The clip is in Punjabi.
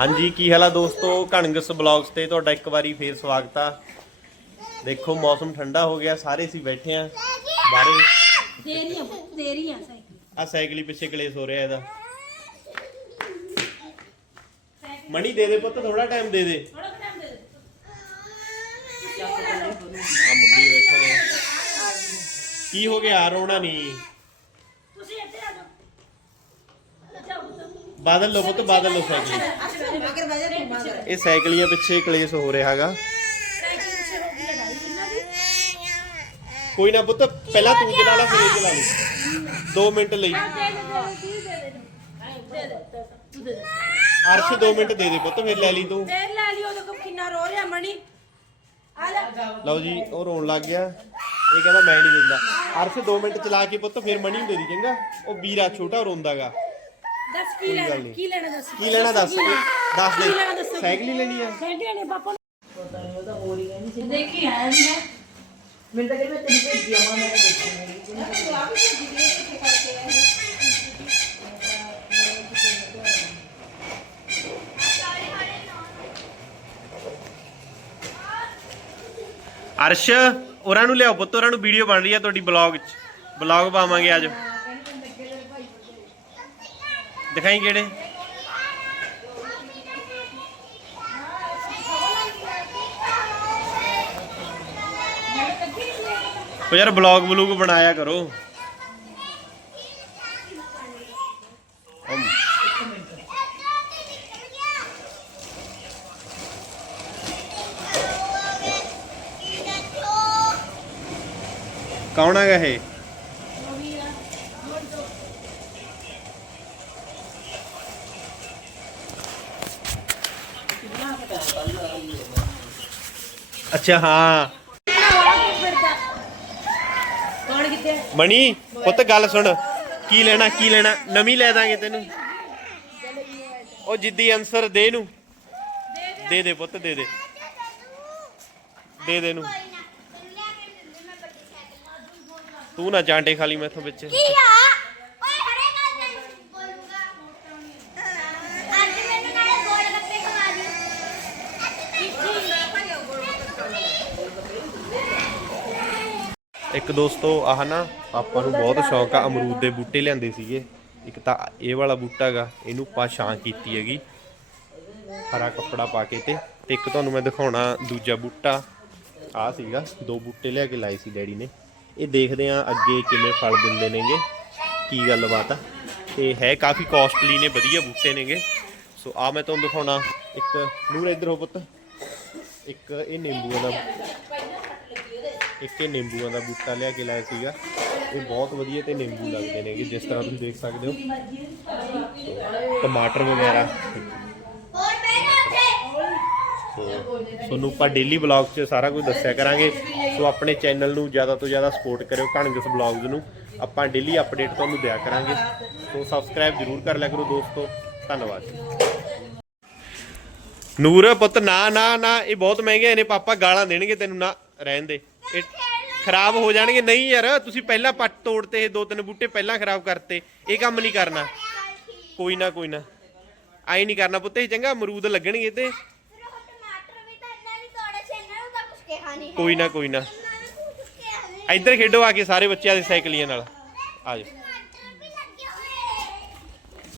ਹਾਂਜੀ ਕੀ ਹਾਲ ਆ ਦੋਸਤੋ? ਕਣਗਸ ਬਲੌਗਸ ਤੇ ਤੁਹਾਡਾ ਇੱਕ ਵਾਰੀ ਫੇਰ ਸਵਾਗਤ ਆ। ਦੇਖੋ ਮੌਸਮ ਠੰਡਾ ਹੋ ਗਿਆ ਸਾਰੇ ਅਸੀਂ ਬੈਠੇ ਆ। ਬਾਹਰੇ। ਤੇਰੀਆਂ ਤੇਰੀਆਂ ਸਾਈਕਲ। ਆ ਸਾਈਕਲੀ ਪਿੱਛੇ ਕਲੇਸ਼ ਹੋ ਰਿਹਾ ਇਹਦਾ। ਮਣੀ ਦੇ ਦੇ ਪੁੱਤ ਥੋੜਾ ਟਾਈਮ ਦੇ ਦੇ। ਥੋੜਾ ਟਾਈਮ ਦੇ ਆ ਮੰਮੀ ਬੈਠੇ ਨੇ। ਕੀ ਹੋ ਗਿਆ? ਰੋਣਾ ਨਹੀਂ ਬਾਦਲ ਲੋ ਪੁੱਤ ਬਾਦਲ ਲੋ ਸਾਈਕਲ ਇਹ ਸਾਈਕਲੀਆਂ ਪਿੱਛੇ ਕਲੇਸ਼ ਹੋ ਰਿਹਾ ਹੈਗਾ। ਕੋਈ ਨਾ ਪੁੱਤ ਪਹਿਲਾਂ ਤੂੰ ਚਲਾ ਲੈ ਫਿਰ ਇਹ ਚਲਾ 2 ਮਿੰਟ ਲਈ। ਅਰਸ਼ 2 ਮਿੰਟ ਦੇ ਦੇ ਪੁੱਤ ਫਿਰ ਲੈ ਲਈ ਤੂੰ। ਫੇਰ ਲੈ ਲਈ ਉਹਦੇ ਕੋ ਕਿੰਨਾ ਰੋ ਰਿਹਾ ਮਣੀ। ਲਓ ਜੀ ਉਹ ਰੋਣ ਲੱਗ ਗਿਆ। ਇਹ ਕਹਿੰਦਾ ਮੈਂ ਨਹੀਂ ਦਿੰਦਾ। ਅਰਸ਼ 2 ਮਿੰਟ ਚਲਾ ਕੇ ਪੁੱਤ ਫਿਰ ਮਣੀ ਦੇ ਦੀ ਚੰਗਾ। ਉਹ ਵੀਰਾ ਛੋਟਾ ਰੋਂਦਾਗਾ। ਦੱਸ ਕੀ ਲੈਣਾ ਗੱਲ ਨਹੀਂ। ਕੀ ਲੈਣਾ ਦੱਸ? ਕੀ ਲੈਣਾ ਦੱਸ? ਦੱਸ ਕੀ ਲੈਣਾ ਦੇ ਦੱਸੋ? ਸਾਈਕਲ ਹੀ ਲੈਣੀ ਆ। ਸਾਈਕਲ ਲੈਣੇ ਪਾਪਾ ਦੇਖੀ ਆਇਆ ਨਹੀਂ ਮੈਨੂੰ ਤਾਂ ਕਹਿੰਦੇ ਮੈਂ ਤੈਨੂੰ ਭੇਜੀ ਆਵਾਂ ਮੈਂ ਦੇਖੀ ਨਹੀਂ ਅਰਸ਼ ਉਹਨਾਂ ਨੂੰ ਲਿਆਓ ਪੁੱਤ ਉਹਨਾਂ ਨੂੰ ਵੀਡੀਓ ਬਣ ਰਹੀ ਆ ਤੁਹਾਡੀ ਬਲੌਗ 'ਚ। ਬਲੌਗ ਪਾਵਾਂਗੇ ਅੱਜ। ਦਿਖਾਈ ਕਿਹੜੇ? ਉਹ ਯਾਰ ਬਲੌਗ ਬਲੂਗ ਬਣਾਇਆ ਕਰੋ। ਕੌਣ ਹੈਗਾ ਇਹ? ਅੱਛਾ, ਹਾਂ। ਕੌਣ ਕਿੱਥੇ ਮਣੀ, ਪੁੱਤ, ਗੱਲ ਸੁਣ। ਕੀ ਲੈਣਾ ਕੀ ਲੈਣਾ? ਨਵੀਂ ਲੈ ਦਾਂਗੇ ਤੈਨੂੰ। ਉਹ ਜਿੱਦੀ ਆਨਸਰ ਦੇ ਨੂੰ ਦੇ ਦੇ ਪੁੱਤ, ਦੇ ਦੇ। ਦੇ ਦੇ ਨੂੰ ਤੂੰ ਨਾ ਚਾਂਟੇ ਖਾਲੀ ਮੈਥੋਂ ਵਿੱਚ। ਕੀ ਆ ਓਏ ਹਰੇ ਗੱਲ ਨਹੀਂ ਬੋਲੂਗਾ ਅੱਜ ਮੈਨੂੰ ਨਾਲੇ ਗੋਲ ਗੱਪੇ ਖਵਾ ਦਿਓ ਇੱਕ ਦੋਸਤੋ, ਆਹ ਨਾ ਆਪਾਂ ਨੂੰ ਬਹੁਤ ਸ਼ੌਕ ਆ ਅਮਰੂਦ ਦੇ ਬੂਟੇ ਲਿਆਂਦੇ ਸੀਗੇ। ਇੱਕ ਤਾਂ ਇਹ ਵਾਲਾ ਬੂਟਾ ਹੈਗਾ, ਇਹਨੂੰ ਆਪਾਂ ਛਾਂ ਕੀਤੀ ਹੈਗੀ। ਹਰਾ ਕੱਪੜਾ ਪਾ ਕੇ ਤੇ ਤੇ ਇੱਕ ਤੁਹਾਨੂੰ ਮੈਂ ਦਿਖਾਉਣਾ ਦੂਜਾ ਬੂਟਾ। ਆ ਸੀਗਾ, ਦੋ ਬੂਟੇ ਲਿਆ ਕੇ ਲਾਏ ਸੀ ਡੈਡੀ ਨੇ। ਇਹ ਦੇਖਦੇ ਆ ਅੱਗੇ ਕਿਵੇਂ ਫਲ ਦਿੰਦੇ ਨੇਗੇ, ਕੀ ਗੱਲਬਾਤ ਆ। ਤੇ ਹੈ ਕਾਫੀ ਕਾਸਟਲੀ ਨੇ, ਵਧੀਆ ਬੂਟੇ ਨੇਗੇ। ਸੋ ਆ ਮੈਂ ਤੁਹਾਨੂੰ ਦਿਖਾਉਣਾ, ਇੱਕ ਨੂਰ ਇੱਧਰ ਹੋ ਪੁੱਤ। ਇੱਕ ਇਹ ਨਿੰਬੂਆਂ ਦਾ ਇੱਕ ਇਹ ਨਿੰਬੂਆਂ ਦਾ ਬੂਟਾ ਲਿਆ ਕੇ ਲਾਇਆ ਸੀਗਾ। ਇਹ ਬਹੁਤ ਵਧੀਆ ਤੇ ਨਿੰਬੂ ਲੱਗਦੇ ਨੇ ਜਿਸ ਤਰ੍ਹਾਂ ਤੁਸੀਂ ਦੇਖ ਸਕਦੇ ਹੋ। ਟਮਾਟਰ ਵਗੈਰਾ। ਤੁਹਾਨੂੰ ਆਪਾਂ ਡੇਲੀ ਬਲੌਗ 'ਚ ਸਾਰਾ ਕੁਝ ਦੱਸਿਆ ਕਰਾਂਗੇ। ਸੋ, ਆਪਣੇ ਚੈਨਲ ਨੂੰ ਜ਼ਿਆਦਾ ਤੋਂ ਜ਼ਿਆਦਾ ਸਪੋਰਟ ਕਰਿਓ ਕਣਗਸ ਬਲੌਗਸ ਨੂੰ। ਆਪਾਂ ਡੇਲੀ ਅਪਡੇਟ ਤੁਹਾਨੂੰ ਦਿਆ ਕਰਾਂਗੇ। ਸੋ ਸਬਸਕ੍ਰਾਈਬ ਜ਼ਰੂਰ ਕਰ ਲਿਆ ਕਰੋ ਦੋਸਤੋ। ਧੰਨਵਾਦ। ਨੂਰ ਪੁੱਤ, ਨਾ ਨਾ ਨਾ, ਇਹ ਬਹੁਤ ਮਹਿੰਗੇ ਨੇ। ਪਾਪਾ ਗਾਲਾਂ ਦੇਣਗੇ ਤੈਨੂੰ ਨਾ, ਰਹਿਣ ਦੇ। ਇਹ ਖਰਾਬ ਹੋ ਜਾਣਗੇ। ਨਹੀਂ ਯਾਰ ਤੁਸੀਂ ਪਹਿਲਾਂ ਪੱਟ ਤੋੜਤੇ ਇਹ ਦੋ ਤਿੰਨ ਬੂਟੇ ਪਹਿਲਾਂ ਖਰਾਬ ਕਰਤੇ। ਇਹ ਕੰਮ ਨਹੀਂ ਕਰਨਾ। ਕੋਈ ਨਾ ਕੋਈ ਨਾ। ਆਈ ਨਹੀਂ ਕਰਨਾ ਪੁੱਤ ਚੰਗਾ ਅਮਰੂਦ ਲੱਗਣਗੇ ਤੇ। ਕੋਈ ਨਾ ਕੋਈ ਨਾ। ਇੱਧਰ ਖੇਡੋ ਆ ਕੇ ਸਾਰੇ ਬੱਚਿਆਂ ਦੇ ਸਾਈਕਲੀਆਂ ਨਾਲ। ਆ ਜਾਓ।